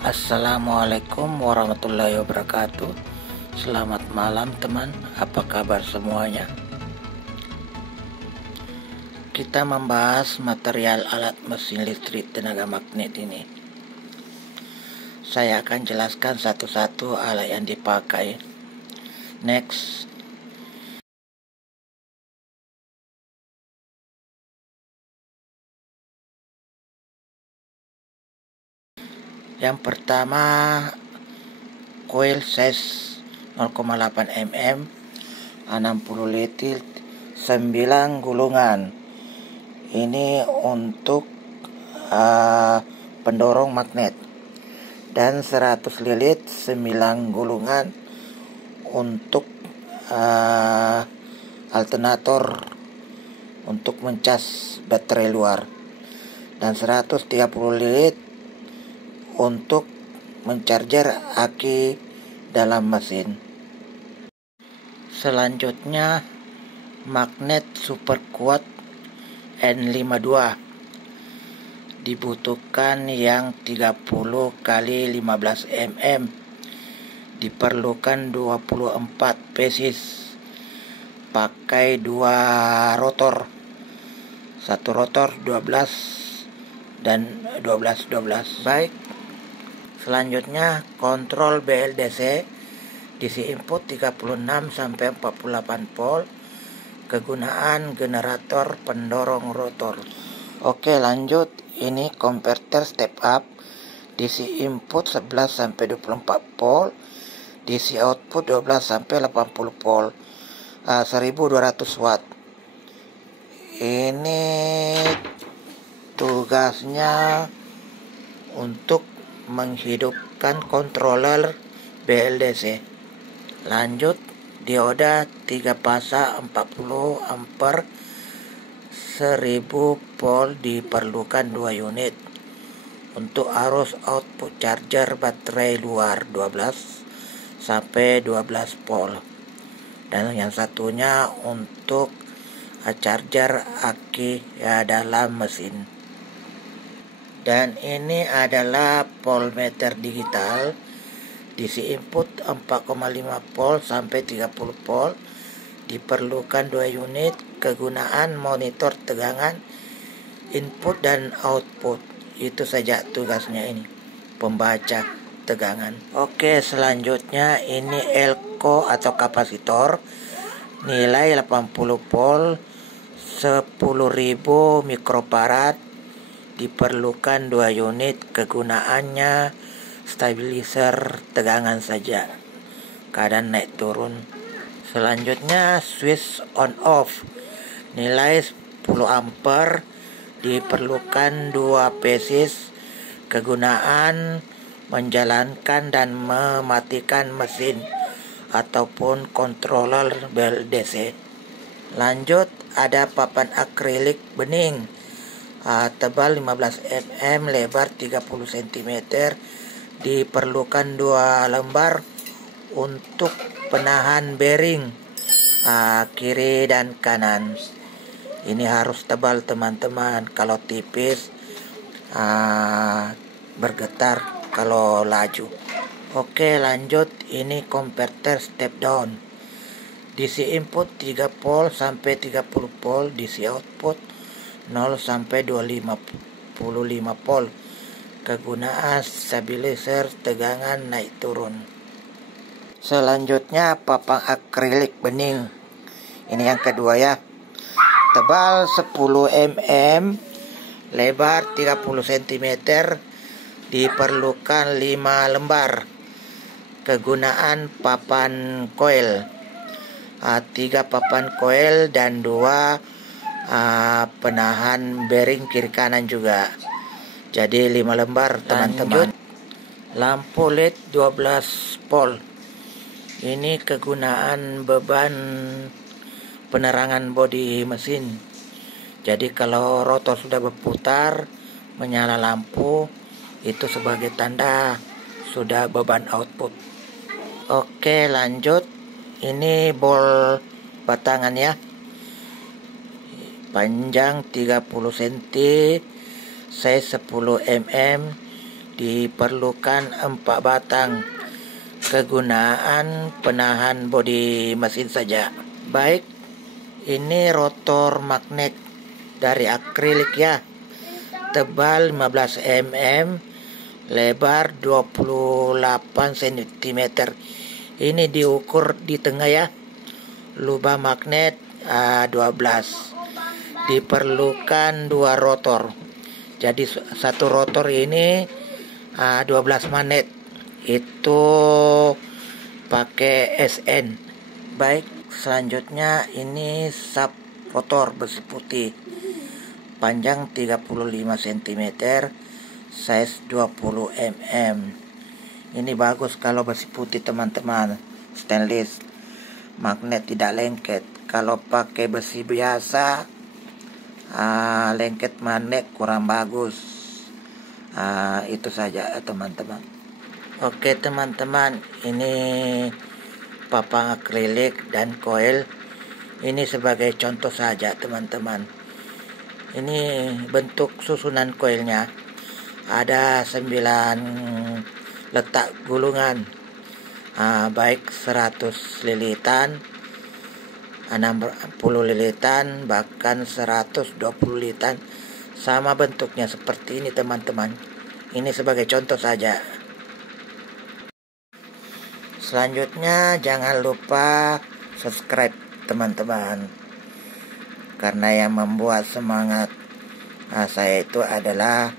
Assalamualaikum warahmatullahi wabarakatuh. Selamat malam teman, apa kabar semuanya? Kita membahas material alat mesin listrik tenaga magnet ini. Saya akan jelaskan satu-satu alat yang dipakai. Next. Yang pertama, coil size 0,8 mm 60 litit 9 gulungan. Ini untuk pendorong magnet. Dan 100 lilit 9 gulungan untuk alternator untuk mencas baterai luar. Dan 130 lilit untuk mencharger aki dalam mesin. Selanjutnya, magnet super kuat N52 dibutuhkan yang 30 kali 15 mm. Diperlukan 24 pieces. Pakai 2 rotor. Satu rotor 12 dan 12. Baik. Selanjutnya, kontrol BLDC, DC input 36 sampai 48 volt, kegunaan generator pendorong rotor. Oke, lanjut. Ini konverter step up, DC input 11 sampai 24 volt, DC output 12 sampai 80 volt, 1200 watt. Ini tugasnya untuk menghidupkan controller BLDC. Lanjut, dioda 3 fasa 40 ampere 1000 volt diperlukan 2 unit. Untuk arus output charger baterai luar 12 sampai 12 volt. Dan yang satunya untuk charger aki dalam mesin. Dan ini adalah voltmeter digital, DC input 4,5 volt sampai 30 volt, diperlukan 2 unit, kegunaan monitor tegangan input dan output. Itu saja tugasnya ini, pembaca tegangan. Oke, selanjutnya ini elko atau kapasitor, nilai 80 volt, 10.000 mikrofarad, diperlukan 2 unit, kegunaannya stabilizer tegangan saja, keadaan naik turun. Selanjutnya switch on off, nilai 10 ampere, diperlukan 2 pieces, kegunaan menjalankan dan mematikan mesin ataupun controller BLDC. Lanjut, ada papan akrilik bening, tebal 15 mm, lebar 30 cm, diperlukan 2 lembar untuk penahan bearing kiri dan kanan. Ini harus tebal teman-teman, kalau tipis bergetar kalau laju. Oke, lanjut. Ini konverter step down, DC input 3 volt sampai 30 volt, DC output 0 sampai 25 volt, kegunaan stabilizer tegangan naik turun. Selanjutnya papan akrilik bening, ini yang kedua ya, tebal 10 mm, lebar 30 cm, diperlukan 5 lembar, kegunaan papan coil, 3 papan coil dan 2 penahan bearing kiri kanan juga. Jadi 5 lembar teman-teman. Lampu LED 12 volt. Ini kegunaan beban penerangan bodi mesin. Jadi kalau rotor sudah berputar, menyala lampu, itu sebagai tanda sudah beban output. Oke, lanjut. Ini bol batangan ya, panjang 30 cm, size 10 mm, Diperlukan 4 batang. Kegunaan penahan bodi mesin saja. Baik, ini rotor magnet dari akrilik ya. Tebal 15 mm, lebar 28 cm. Ini diukur di tengah ya. Lubang magnet 12. Diperlukan 2 rotor. Jadi satu rotor ini 12 magnet. Itu pakai SN. Baik, selanjutnya ini sub rotor besi putih. Panjang 35 cm, size 20 mm. Ini bagus kalau besi putih teman-teman, stainless, magnet tidak lengket. Kalau pakai besi biasa, lengket magnet kurang bagus. Itu saja teman-teman. Oke teman-teman, ini papan akrilik dan koil. Ini sebagai contoh saja teman-teman. Ini bentuk susunan koilnya. Ada 9 letak gulungan, baik 100 lilitan, 60 lilitan, bahkan 120 lilitan. Sama bentuknya seperti ini teman-teman. Ini sebagai contoh saja. Selanjutnya jangan lupa subscribe teman-teman, karena yang membuat semangat saya itu adalah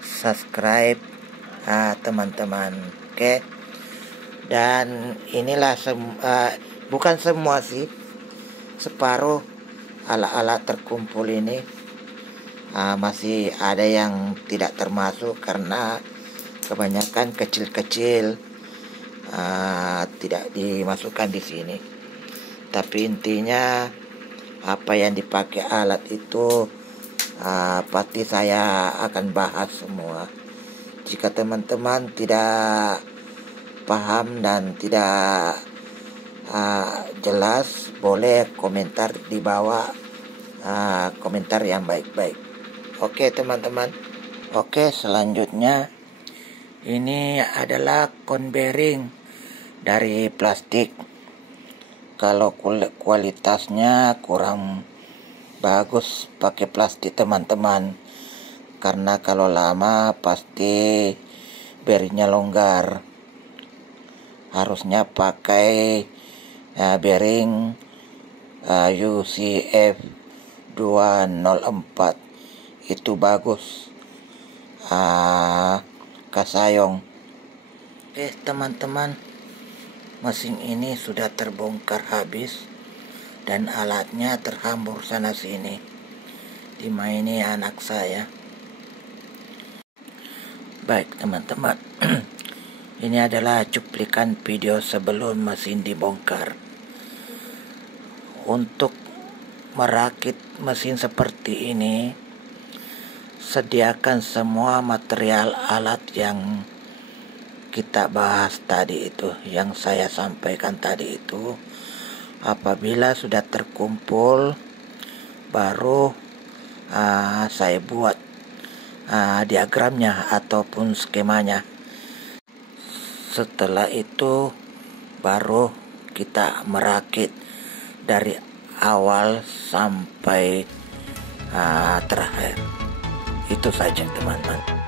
subscribe teman-teman. Oke. Dan inilah bukan semua sih, separuh alat-alat terkumpul ini. Masih ada yang tidak termasuk karena kebanyakan kecil-kecil, tidak dimasukkan di sini. Tapi intinya apa yang dipakai alat itu pasti saya akan bahas semua. Jika teman-teman tidak paham dan tidak jelas, boleh komentar di bawah, komentar yang baik-baik. Oke teman-teman. Oke, selanjutnya ini adalah kon bearing dari plastik. Kalau kualitasnya kurang bagus pakai plastik teman-teman, karena kalau lama pasti bearingnya longgar. Harusnya pakai bearing UCF 204, itu bagus. Kasayong. Oke teman-teman, mesin ini sudah terbongkar habis dan alatnya terhambur sana sini. Dimaini anak saya. Baik teman-teman, ini adalah cuplikan video sebelum mesin dibongkar. Untuk merakit mesin seperti ini, sediakan semua material alat yang kita bahas tadi itu, yang saya sampaikan tadi itu. Apabila sudah terkumpul, baru saya buat diagramnya ataupun skemanya. Setelah itu baru kita merakit dari awal sampai terakhir. Itu saja teman-teman.